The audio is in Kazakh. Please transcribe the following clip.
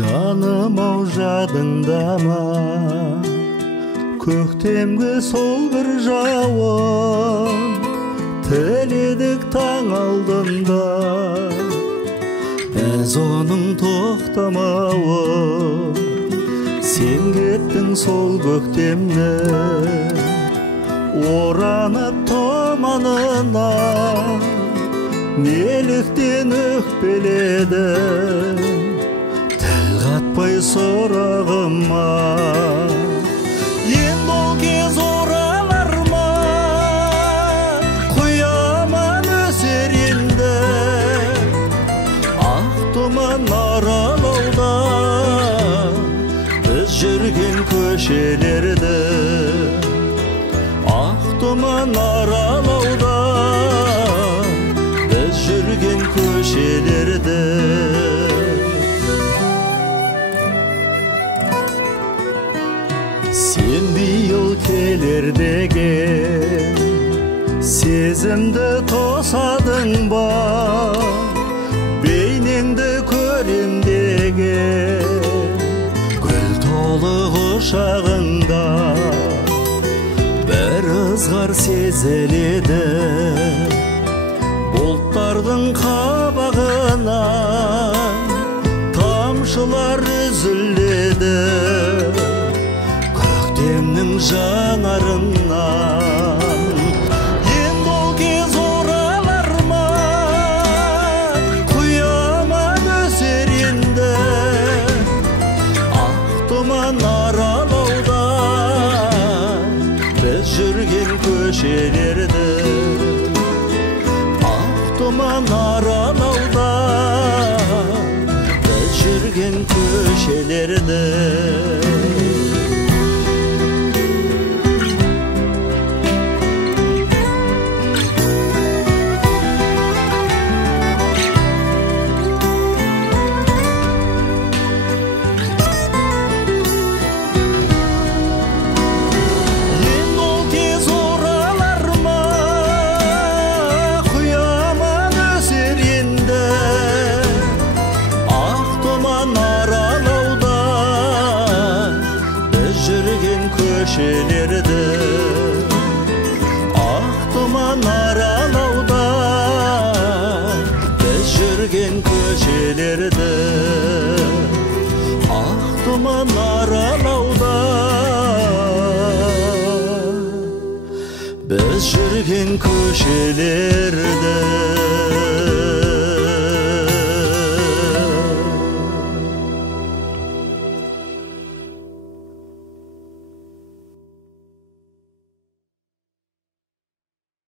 Жаным ау жадыңда ма, көктемгі сол бір жауын тіледік таң алдында. Біз оның тоқтамауын, сен кеттің сол көктемді, оранып томанына неліктен өкпеледің, тіл қатпай сұрағыма. Енді ол кез оралар ма, құяман өсер енді, ақ тұман аралауда біз жүрген көшелерді. Ақ тұман аралауда біз жүрген көшелерді. Сен биыл келер деген сезімді тосадың ба, бейнеңді көрем деген гүл толы құшағыңда бір ызғар сезіледі. Бұлттардың қабағынан тамшылар үзіледі, көктемнің жанарынан. Енді ол кез оралар ма, құяман өсер енді, ақ тұман аралауда біз жүрген көшелерді. Ақ тұман аралауда біз жүрген көшелерді. Көшелерді, ақ тұман аралауда біз жүрген көшелерді. Ақ тұман аралауда біз жүрген көшелерді.